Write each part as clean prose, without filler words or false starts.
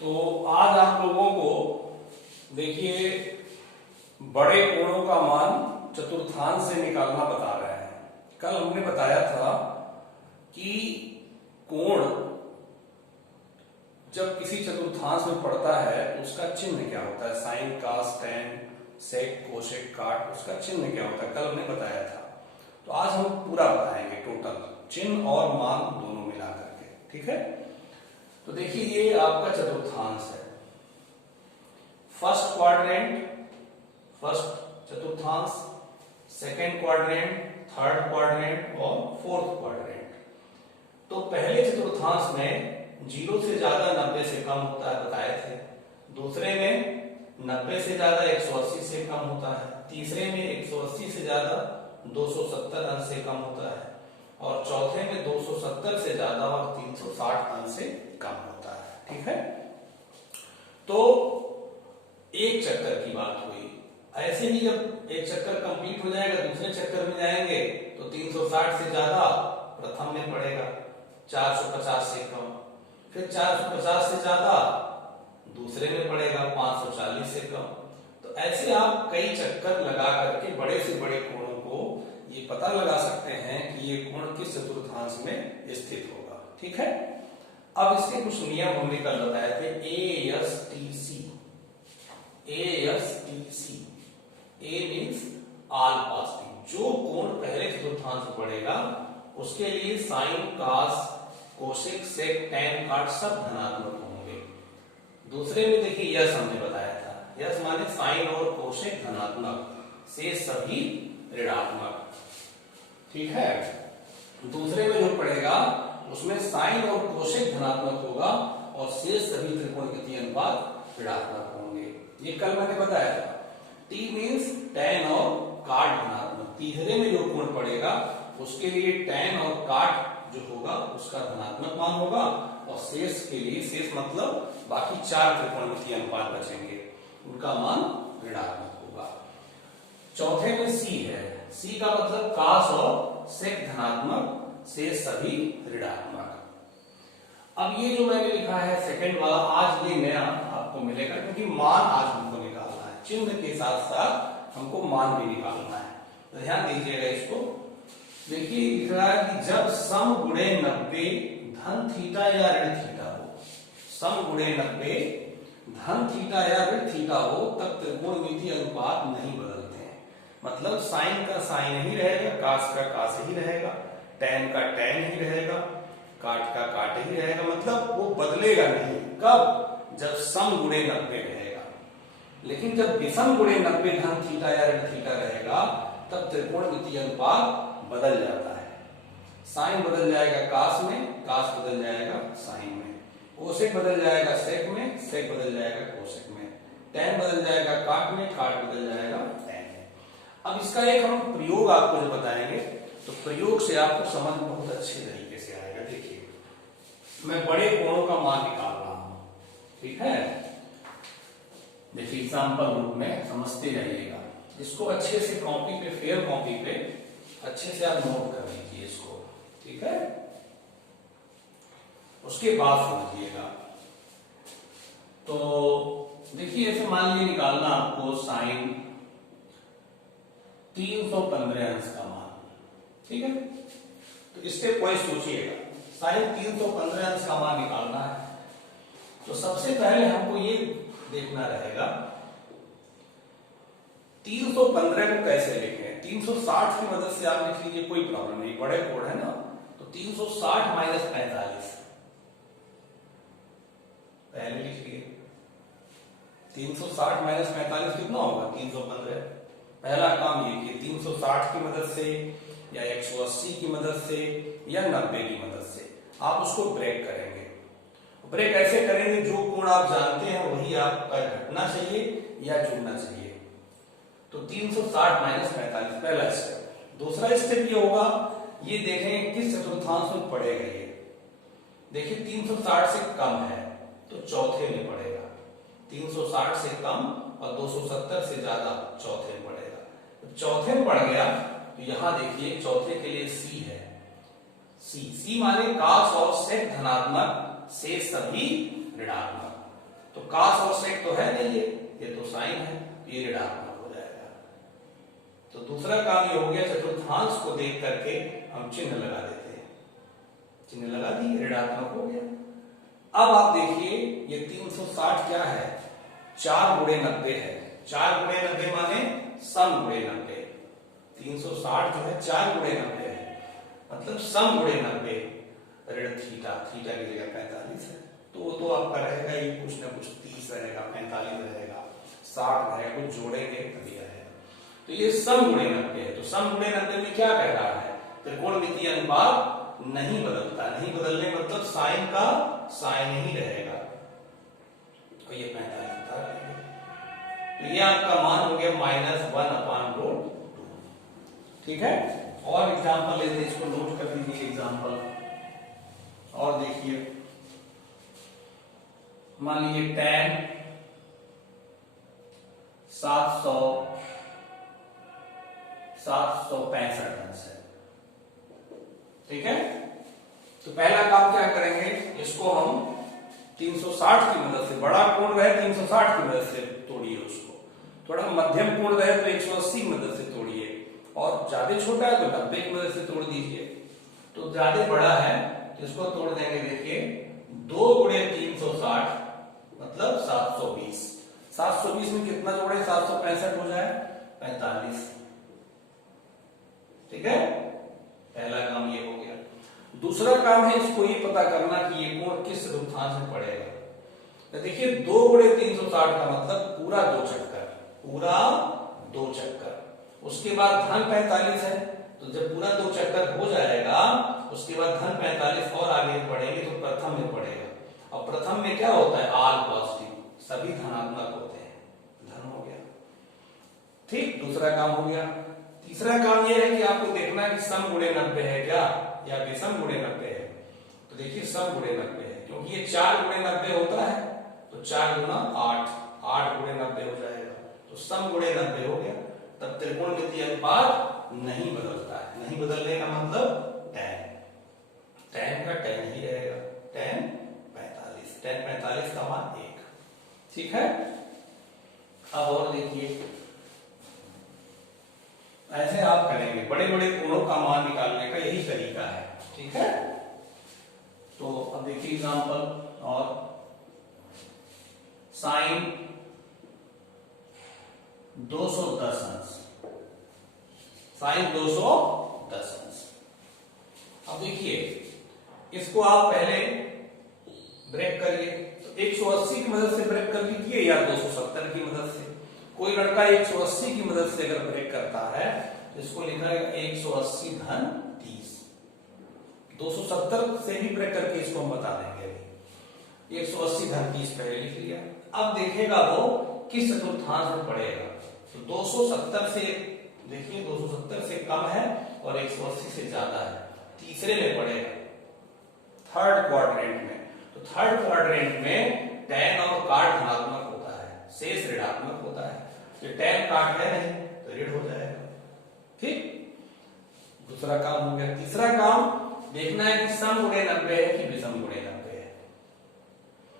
तो आज आप लोगों को देखिए बड़े कोणों का मान चतुर्थांश से निकालना बता रहे हैं। कल हमने बताया था कि कोण जब किसी चतुर्थांश में पड़ता है तो उसका चिन्ह क्या होता है, साइन, कास, टेन, सेक, कोसेक, काट, उसका चिन्ह क्या होता है कल हमने बताया था। तो आज हम पूरा बताएंगे, टोटल चिन्ह और मान दोनों मिला करके, ठीक है। तो देखिए ये आपका चतुर्थांश है, फर्स्ट क्वाड्रेंट, फर्स्ट चतुर्थांश, सेकेंड क्वाड्रेंट, थर्ड क्वाड्रेंट और फोर्थ क्वाड्रेंट। तो पहले चतुर्थांश में 0 से ज्यादा 90 से कम होता है, बताए थे। दूसरे में 90 से ज्यादा 180 से कम होता है। तीसरे में 180 से ज्यादा 270 अंश से कम होता है और चौथे में 270 से ज्यादा और 360 अंश से कम होता है, ठीक है। तो एक चक्कर की बात हुई। ऐसे ही जब एक चक्कर कंप्लीट हो जाएगा दूसरे चक्कर में जाएंगे तो 360 से ज्यादा प्रथम में पड़ेगा, 450 से कम, फिर 450 से ज्यादा दूसरे में पड़ेगा, 540 से कम। तो ऐसे आप कई चक्कर लगा करके बड़े से बड़े कोणों को ये पता लगा सकते हैं कि ये कोण किस चतुर्थांश में स्थित होगा, ठीक है। अब इसके कुछ नियम हमने कल बताए थे। ASTC, ASTC, A means all positive. जो कोण पहले चतुर्थांश में पड़ेगा उसके लिए साइन, कास, कोसेक, सेक, टैन, काट सब धनात्मक होंगे। दूसरे में देखिए यस हमने बताया था, यस माने साइन और कोसेक धनात्मक, से सभी ऋणात्मक, ठीक है। दूसरे में जो पड़ेगा उसमें साइन और कोसेक धनात्मक होगा और शेष सभी त्रिकोणमितीय अनुपात ऋणात्मक होंगे। ये कल मैंने बताया था। टी मीन्स टैन और काट धनात्मक। तीसरे में जो कोण पड़ेगा उसके लिए टैन और काट जो होगा उसका धनात्मक मान होगा और शेष के लिए, शेष मतलब बाकी 4 त्रिकोणमितीय अनुपात बचेंगे, उनका मान ऋणात्मक होगा। चौथे में सी है, सी का मतलब कास और सेक धनात्मक, शेष सभी ऋणात्मक। अब ये जो मैंने लिखा है सेकंड वाला, आज ये नया आपको मिलेगा क्योंकि मान आज हमको निकालना है, चिन्ह के साथ साथ हमको मान भी निकालना है। तो ध्यान दीजिएगा इसको। देखिए लिख रहा है कि जब सम गुणे 90 धन थीटा या ऋण थीटा हो, सम गुणे 90 धन थीटा या ऋण थीटा हो तब त्रिकोणमितीय अनुपात नहीं बदलते हैं। मतलब साइन का साइन ही रहेगा, कास का कास ही रहेगा, टैन का टैन ही रहेगा, काट का काट ही रहेगा, मतलब वो बदलेगा नहीं। कब? जब सम गुणे 90 रहेगा। लेकिन जब विषम गुणे 90 धन थीटा या ऋण थीटा रहेगा तब त्रिकोणमितीय अनुपात बदल जाता है। साइन बदल जाएगा कास में, कास बदल जाएगा साइन में, कोसेक बदल जाएगा सेक में, सेक बदल जाएगा कोसेक में, टैन बदल जाएगा काट में, काट बदल जाएगा टैन में। अब इसका एक हम प्रयोग आपको जो बताएंगे तो प्रयोग से आपको समझ बहुत अच्छे तरीके से आएगा। देखिए मैं बड़े कोणों का मान निकाल रहा हूं, ठीक है। देखिए एग्जाम्पल रूप में समझते जाइएगा इसको अच्छे से, कॉपी पे, फेयर कॉपी पे अच्छे से आप नोट कर लीजिए इसको, ठीक है। उसके बाद समझिएगा। तो देखिए ऐसे मान लीजिए निकालना आपको साइन 315 अंश का मान, ठीक है। तो स्टेप वाइज सोचिएगा, साइन 315 अंश का मान निकालना है। तो सबसे पहले हमको ये देखना रहेगा 315 को कैसे लिखें। 360 की मदद से आप लिख लीजिए, कोई प्रॉब्लम नहीं, बड़े कोण है ना। तो 360 माइनस 45 पहले लिखिए। 360 माइनस 45 कितना होगा? 315। पहला काम ये कि 360 की मदद से या 180 की मदद से या 90 की मदद से आप उसको ब्रेक करेंगे। ब्रेक ऐसे करेंगे जो कोण आप जानते हैं वही आपका घटना चाहिए या जुड़ना चाहिए। तो 360 माइनस 45 पहला स्टेप। दूसरा स्टेप ये होगा, ये देखें किस चतुर्थांश में पड़ेगा। ये देखिए 360 से कम है तो चौथे में पड़ेगा, 360 से कम और 270 से ज्यादा चौथे में पड़ेगा। तो चौथे में पड़ गया तो यहां देखिए चौथे के लिए सी है, सी, सी माने कास और सेक धनात्मक, शेष सभी ऋणात्मक। तो कास और सेक तो है नहीं, ये तो साइन है, तो ये ऋणात्मक हो जाएगा। तो दूसरा काम ये हो गया, चतुर्थांश को देख करके हम चिन्ह लगा देते हैं, चिन्ह लगा दिए, ऋणात्मक हो गया। अब आप देखिए ये 360 क्या है, 4 गुणे 90 है। 4 गुणे 90 माने सम गुणे 90। 360 जो है 4 गुणे 90 है, मतलब सम गुणे 90 ऋण थीटा, थीटा की जगह 45 है, तो वो तो आपका रहेगा ये कुछ ना कुछ 30 रहेगा, 45 रहेगा, 60 रहेगा, कुछ जोड़ेंगे तभी रहेगा। तो ये सम गुणे 90 है। तो सम गुणे 90 में क्या कह रहा है, त्रिकोणमितीय अनुपात नहीं बदलता, नहीं बदलने मतलब साइन का साइन ही रहेगा, तो ये 45 था। तो ये आपका मान हो गया -1/√2। ठीक है, और एग्जांपल लेते हैं, इसको नोट कर लीजिए एग्जांपल। और देखिए मान लीजिए tan 765 अंश है। ठीक है, तो पहला काम क्या करेंगे, इसको हम 360 की मदद से, बड़ा कोण रहे 360 की मदद से तोड़िए उसको, थोड़ा मध्यम कोण रहे तो 180 की मदद से तोड़िए, और ज्यादा छोटा है तो 90 की मदद से तोड़ दीजिए। तो ज्यादा बड़ा है तो इसको तोड़ देंगे, देखिए 2 गुणे 360 मतलब 720। 720 में कितना जोड़े, 765 हो जाए 45। ठीक है, पहला काम ये हो गया। दूसरा काम है इसको ये पता करना कि ये कोण किस चतुर्थांश में पड़ेगा। तो देखिए 2 गुणे 360 का मतलब पूरा 2 चक्कर, पूरा 2 चक्कर, उसके बाद धन 45 है, तो जब पूरा 2 चक्कर हो जाएगा उसके बाद धन 45 और आगे बढ़ेंगे तो प्रथम में पड़ेगा, और प्रथम में क्या होता है, ऑल पॉजिटिव, सभी धनात्मक होते हैं, धन हो गया। ठीक, दूसरा काम हो गया। तीसरा काम यह है कि आपको देखना है कि सम गुणे 90 है क्या या विषम गुणे 90 है। तो देखिए सम गुणे 90 है, क्योंकि ये 4 गुणे 90 होता है, तो 4 गुना 8, 8 गुणे 90 हो जाएगा, तो सम गुणे 90 हो गया। तब त्रिकोणमितीय अनुपात नहीं बदलता है, नहीं बदलने का मतलब tan का tan ही रहेगा, tan 45, tan 45 का मान 1। ठीक है, अब और देखिए ऐसे आप करेंगे, बड़े बड़े कोणों का मान निकालने का यही तरीका है। ठीक है, तो अब देखिए एग्जांपल, और साइन 210 अंश, साइन 210 अंश। अब देखिए इसको आप पहले ब्रेक करिए, तो 180 की मदद से ब्रेक कर लीजिए या 270 की मदद से। कोई लड़का 180 की मदद से अगर ब्रेक करता है तो इसको लिखा है 180 धन 30। 270 से भी ब्रेक करके इसको हम बता देंगे। 180 धन 30 पहले लिख लिया। अब देखेगा वो किस चतुर्थांश में पड़ेगा, तो 270 से देखिए 270 से कम है और 180 से ज्यादा है, तीसरे में पड़ेगा, थर्ड क्वाड्रेंट में। तो थर्ड क्वाड्रेंट में tan और काट धनात्मक होता है, शेष ऋणात्मक होता है, तो tan काट है नहीं तो ऋण हो जाएगा। ठीक, दूसरा काम हो गया। तीसरा काम देखना है कि सम गुणे 90 है कि विषम गुणे 90 है।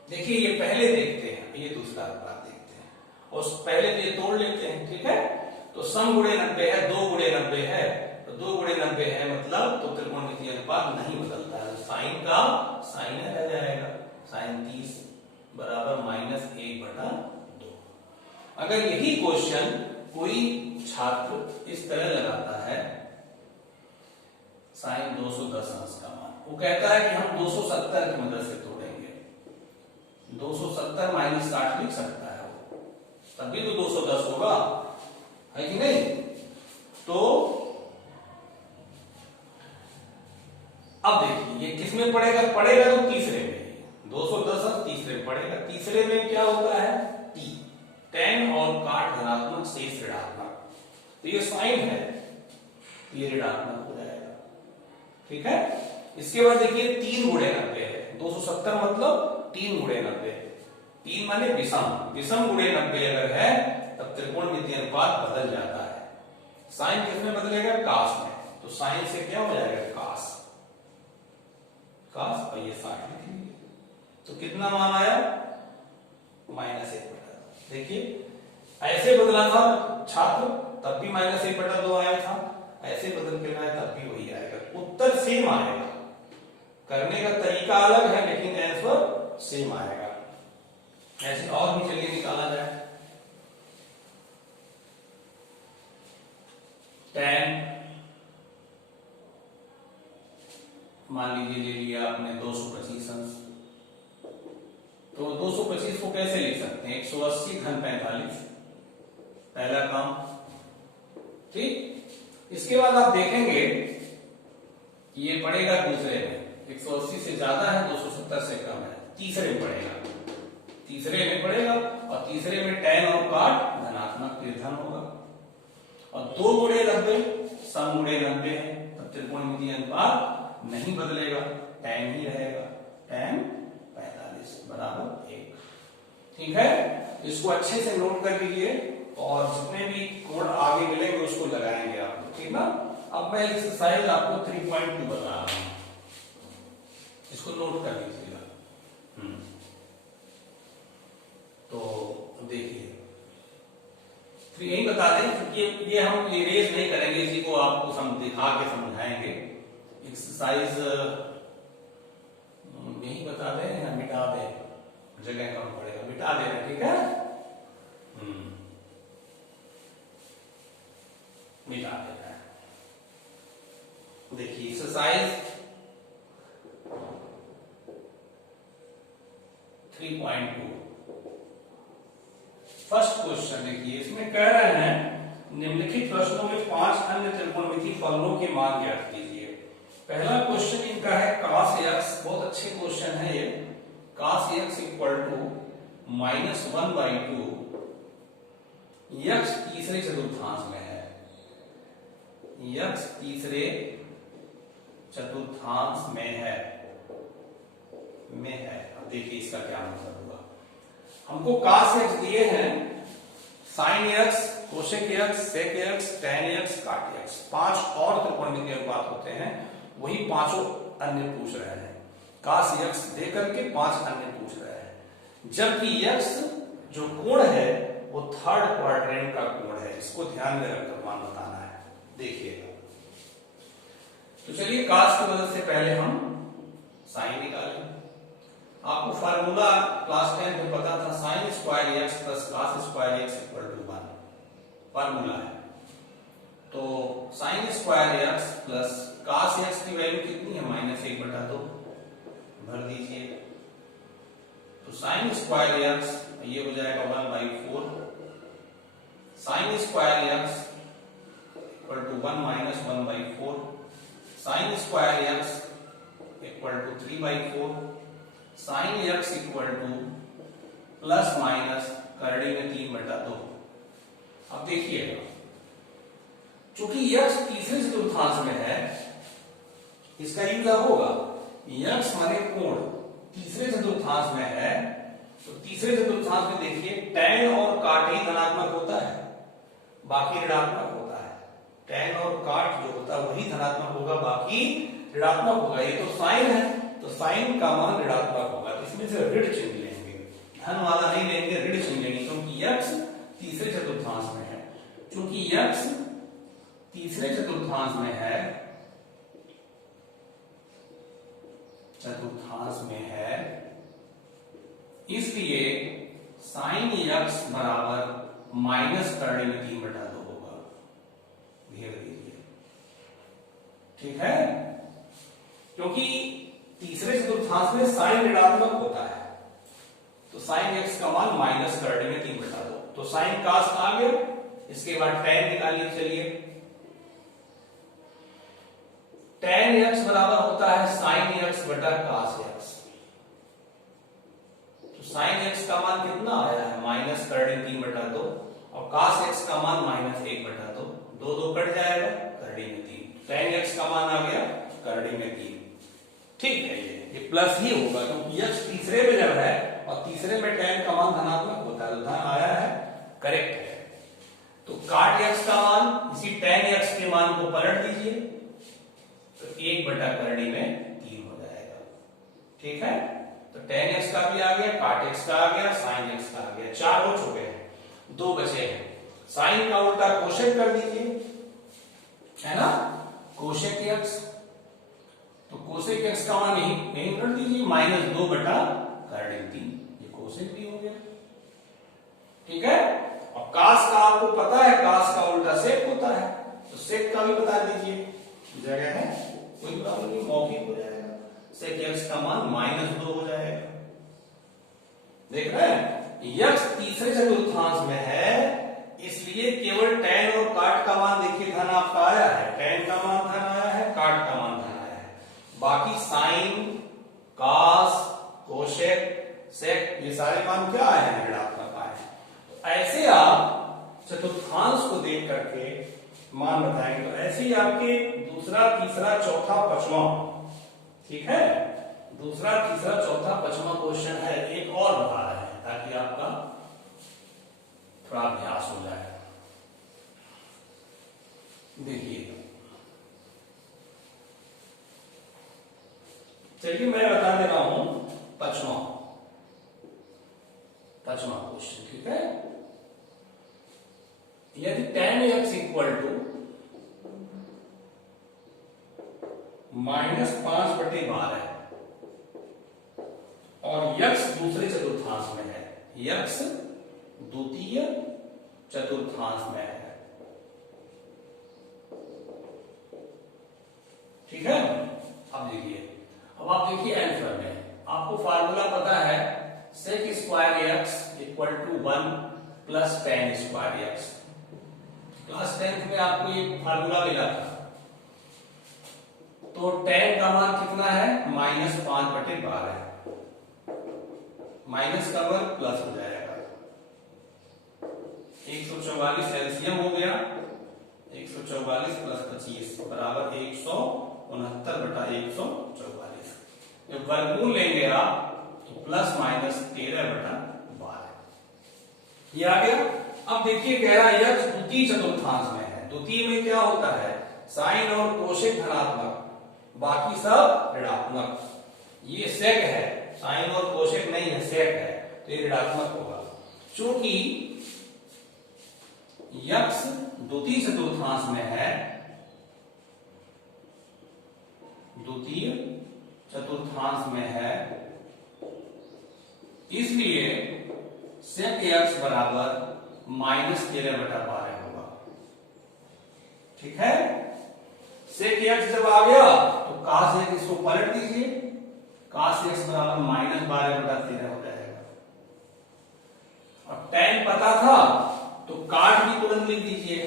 देखिए ये पहले देखते हैं, ये दूसरा बात देखते हैं, और पहले तो ये तोड़ लेते हैं। ठीक है, तो सम गुणे 90 है, 2 गुणे 90 है, तो 2 गुणे 90 है मतलब तो त्रिकोणमितीय अनुपात नहीं बदलता है, साइन का साइन रह जाएगा, साइन 30 बराबर -1/2। अगर यही क्वेश्चन कोई छात्र इस तरह लगाता है, साइन 210 अंश का मान, वो कहता है कि हम 270 की मदद से तोड़ेंगे, 270 - 60 लिख सकता है वो, तभी तो 210 होगा, है कि नहीं। तो अब देखिए ये किस में पड़ेगा, पड़ेगा तो तीसरे में, 210 तीसरे में पड़ेगा। तीसरे में क्या होता है, t, tan और काट धनात्मक शेष ऋणात्मक, तो ये साइन है, ये ऋणात्मक हो जाएगा। ठीक है, इसके बाद देखिए 3 गुणे 90 है, 270 मतलब 3 गुणे 90, 3 माने विषम, विषम गुणे 90 अगर है तब त्रिकोणमितीय अनुपात बदल जाता है। साइन किसमें बदलेगा, कास में, तो साइन से क्या हो जाएगा, कास, कास, और ये 60 लिख लीजिए। तो कितना मान आया, -1/2। देखिए ऐसे बदला था छात्र, तब भी -1/2 आया था, ऐसे बदल के लाए तब भी वही आएगा, उत्तर सेम आएगा। करने का तरीका अलग है लेकिन आंसर सेम आएगा। ऐसे और भी चलिए निकाला जाए। tan मान लीजिए ले लिया आपने 225 अंश, तो 225 को कैसे लिख सकते हैं? 180 घन 45, पहला काम। ठीक, इसके बाद आप देखेंगे कि ये पड़ेगा दूसरे में, 180 से ज्यादा है, 270 से कम है, तीसरे में पड़ेगा, तीसरे में पड़ेगा, और तीसरे में tan और cot धनात्मक धन होगा, और 2 गुणे 90 सम गुणे 90 है, तब त्रिकोणमितीय अनुपात नहीं बदलेगा, tan ही रहेगा, tan 45 बराबर 1। ठीक है, इसको अच्छे से नोट कर लीजिए, और जितने भी कोण आगे मिलेंगे उसको लगाएंगे आप, ठीक ना। अब मैं एक्सरसाइज आपको 3.2 बता रहा हूं, इसको नोट कर लीजिएगा। तो देखिए 3 यही बता दें, क्योंकि ये हम इरेज नहीं करेंगे, इसी को आपको दिखा के समझाएंगे। एक्सरसाइज यही बता दें या मिटा दें, जगह कम पड़ेगा, मिटा देना, ठीक है। मिटा देना है। देखिए एक्सरसाइज 3.2 फर्स्ट क्वेश्चन देखिए, इसमें कह रहे हैं निम्नलिखित प्रश्नों में 5 अन्य त्रिकोणमितीय फलनों के मान ज्ञात कीजिए। पहला क्वेश्चन इनका है cos x, बहुत अच्छे क्वेश्चन है ये। cos x equal to -1/2, x तीसरे चतुर्थांश में है, x तीसरे चतुर्थांश में है। अब देखिए इसका क्या मतलब होगा। हमको cos x दिए हैं, sin x, cosec x, sec x, tan x, cot x, 5 और त्रिकोणमितीय अनुपात होते हैं, वही पांचों अन्य पूछ रहे हैं। cos x दे करके 5 अन्य पूछ रहे हैं, जबकि x जो कोण है वो थर्ड क्वाड्रेंट का कोण है, इसको ध्यान में रखकर मान बताना है। देखिएगा, तो चलिए cos की मदद से पहले हम sin निकालें। आपको फार्मूला क्लास 10 में पता था, sin square x plus cos square x equal to 1 formula है। तो sin square x plus cos x की वैल्यू कितनी है? -1/2 भर दीजिए, तो sin स्क्वायर x ये हो जाएगा 1/4, sin square x equal to 1 - 1/4, sin square x equal to 3/4, sin x equal to plus minus करड़ी में 3/2। अब देखिएगा, चूंकि x तीसरे चतुर्थांश में है, इसका यूज होगा, x माने कोण तीसरे चतुर्थांश में है, तो तीसरे चतुर्थांश में देखिए tan और cot ही धनात्मक होता है, बाकी ऋणात्मक होता है। tan और cot जो होता है वही धनात्मक होगा, बाकी ऋणात्मक होगा। ये तो sin है, तो sin का मान ऋणात्मक होगा, तो इसमें से ऋण चिन्ह लेंगे, धन वाला नहीं लेंगे, ऋण चिन्ह लेंगे, क्योंकि x तीसरे चतुर्थांश में है। चूंकि x तीसरे चतुर्थांश में है, इसलिए sin x बराबर माइनस करड़ी में 3/2 होगा। घेर दीजिए, ठीक है, क्योंकि तीसरे चतुर्थांश में sin ऋणात्मक होता है, तो sin x का मान माइनस करड़ी में 3/2, तो sin cos आ गया। इसके बाद tan निकालिए, चलिए tan x बराबर होता है sin x बटा cos x, तो sin x का मान कितना आया है? माइनस करड़ी 3/2, और cos x का मान -1/2, 2 कट जाएगा, करड़ी में 3, tan x का मान आ गया करड़ी में 3। ठीक है, ये प्लस ही होगा, क्योंकि x तीसरे में जब है और तीसरे में tan का मान धनात्मक होता है, तो धन आया है, करेक्ट है। तो cot x का मान इसी tan x के मान को पलट दीजिए, तो 1/करड़ी में 3 हो जाएगा। ठीक है, तो tan x का भी आ गया, cot x का आ गया, sin x का आ गया। 4 हो चुके हैं, 2 बचे हैं। साइन का उल्टा कोशेक कर दीजिए, है ना, कोशेक x। तो कोशेक x का मान नहीं कर दीजिए, -2 बटा कर्डिन 3, ये कोशेक भी हो गया। ठीक है। और कास का आपको पता है, कास का उल्टा सेक होता है, तो सेक का भी बता दीजिए, जगह है, कोई प्रॉब्लम नहीं, मौखिक हो जाएगा। सेक x का मान -2 हो जाएगा। देख रहे हैं, x तीसरे चतुर्थांश में है, इसलिए केवल tan और cot का मान देखिए धन आपका आया है, tan का मान धन आया है, cot का मान धन आया है। बाकी साइन, cos, कोशेक, सेक, ये सारे मान क्या आए हैं, ऋणात्मक आए हैं। तो ऐसे आप चतुर्थांश को देख करके मान बताएंगे। तो ऐसे ही आपके दूसरा, तीसरा, चौथा, पांचवा, ठीक है, दूसरा, तीसरा, चौथा, पांचवा क्वेश्चन है, एक और बता रहे हैं ताकि आपका थोड़ा अभ्यास हो जाए। देखिए, चलिए मैं बता दे रहा हूं पांचवा क्वेश्चन, ठीक है। यदि tan x इक्वल टू -5/12 और x दूसरे चतुर्थांश में है, x द्वितीय चतुर्थांश में है, ठीक है। अब देखिए, अब आप देखिए आंसर में आपको फार्मूला पता है, sec square x equal to 1 plus tan square x। Class 10th में आपको ये फार्मूला मिला था। तो tan का मान कितना है, -5/12, माइनस का वर्ग प्लस हो जाएगा, 144 एलसीएम हो गया, 144 प्लस 25 बराबर 169/144। जब वर्गमूल लेंगे आप तो प्लस माइनस 13/12 ये आ गया। अब देखिए, कह रहा है x द्वितीय चतुर्थांश में है। द्वितीय में क्या होता है, साइन और कोशेक धनात्मक, बाकी सब ऋणात्मक। ये सेक है, साइन और कोशेक नहीं है, सेक है, तो ये ऋणात्मक होगा। चूंकि x द्वितीय चतुर्थांश में है, द्वितीय चतुर्थांश में है, इसलिए सेक x बराबर -13/12 होगा, ठीक है। सेक x जब आ गया तो cos x इसको पलट दीजिए, cos x बराबर -12/13 हो जाएगा। और tan पता था तो cot भी तुरंत लिख दीजिए,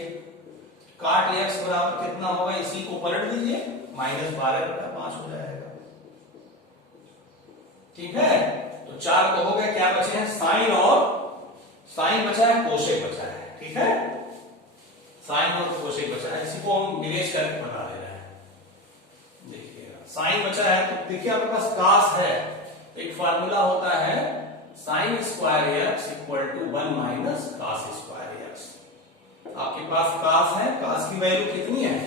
cot x बराबर कितना होगा, इसी को पलट दीजिए, -12/5 हो जाएगा, ठीक है। तो 4 तो हो गए, क्या बचे हैं, साइन और साइन बचा है, कोशेक बचा है, ठीक है। साइन और कोशेक बचा है, इसी को हम निवेश करके बता दे रहे हैं। देखिएगा, साइन बचा है तो देखिए आपके पास कास है, एक फार्मूला होता है sine square x equal to 1 minus cos square x। आपके पास कास है, कास की वैल्यू कितनी है,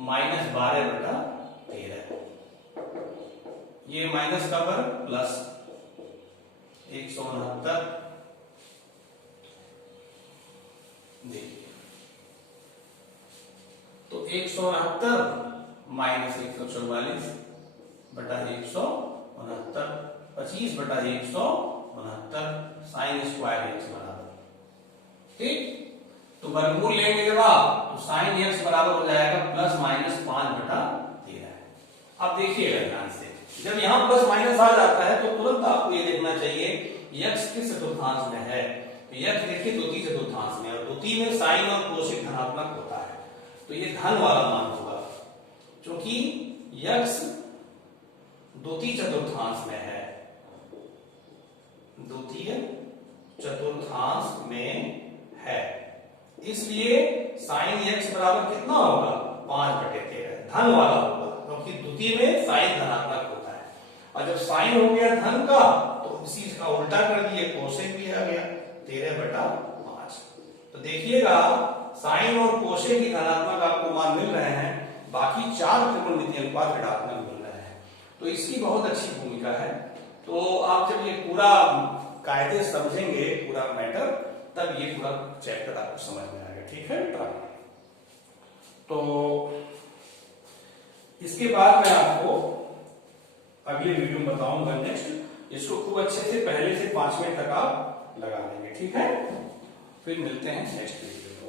-12/13, ये माइनस का वर्ग प्लस 169। देखिए, तो 169 माइनस 144/169, 25/169 साइन स्क्वायर x बराबर, ठीक। तो वर्गमूल लेंगे जब आप, तो साइन x बराबर हो जाएगा +-5/13। अब देखिएगा ध्यान से, जब यहां प्लस माइनस आ जाता है तो तुरंत आपको ये देखना चाहिए x किस चतुर्थांश में है। x देखिए द्वितीय चतुर्थांस में, और द्वितीय में साइन और कोशेक धनात्मक होता है, तो ये धन वाला मान होगा। क्योंकि x द्वितीय चतुर्थांस में है, द्वितीय चतुर्थांस में है, इसलिए साइन x बराबर कितना होगा, 5/13, धन वाला होगा, क्योंकि द्वितीय में साइन धनात्मक होता है। और जब साइन हो गया धन का तो इसी का उल्टा कर दिए, कोशेक भी आ गया 13/5। तो देखिएगा, साइन और कोशेक की धनात्मक आपको मान मिल रहे हैं, बाकी 4 त्रिकोणमितीय अनुपात ऋणात्मक मिल रहे हैं, तो इसकी बहुत अच्छी भूमिका है। तो तो आप जब ये पूरा कायदे समझेंगे, पूरा मैटर, तब ये पूरा चैप्टर आपको समझ में आएगा। ठीक है बेटा? तो इसके बाद मैं आपको अगले वीडियो में बताऊंगा नेक्स्ट। इसको खूब अच्छे से पहले से 5 मिनट तक आप लगा लेंगे। ठीक है? फिर मिलते हैं नेक्स्ट वीडियो में।